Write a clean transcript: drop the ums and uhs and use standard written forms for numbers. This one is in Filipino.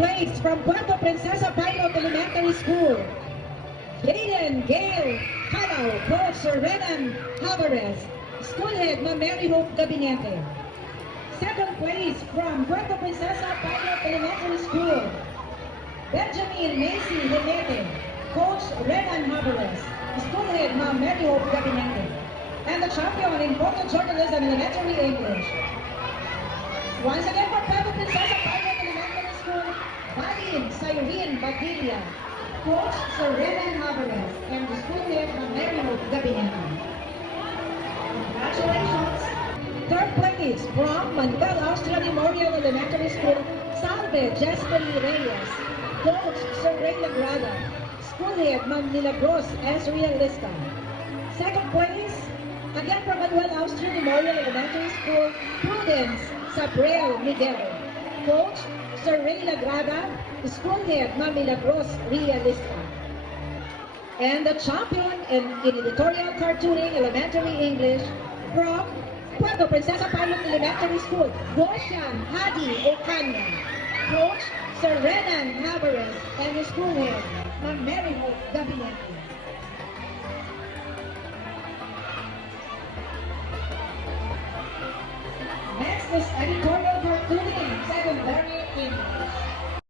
place from Puerto Princesa Pilot Elementary School, Jaden Gale Calaw, Coach Sir Renan Alvarez, School Head Ma'am Mary Hope Gabinete. Second place from Puerto Princesa Pilot Elementary School, Benjamin Macy Renete, Coach Renan Alvarez, School Head Ma'am Mary Hope Gabinete. And the champion in Photojournalism Elementary English. Once again for Puerto Princesa Pilot Elementary School, Valin Cyrene Badilla, Coach Sir Renan Alvarez, and the School Head Ma'am Mary Hope Gabinete. Congratulations! Third place from Manuel Austria Memorial Elementary School, Salve Jesperi Reyes, Coach Sir Ray Lagrada, School Head Ma'am Milagros Ezreal Lista. Second place, again from Manuel Austria Memorial Elementary School, Prudence Sabrel Miguel, Coach Sir Ray Lagrada, School Head Ma'am Milagros Realista. And the champion in editorial cartooning elementary English from Puerto Princesa Pilot Elementary School, Goshan Hadi Ocana, Coach Sir Renan Alvarez, and the School Head Ma'am Mary Hope Gabinete.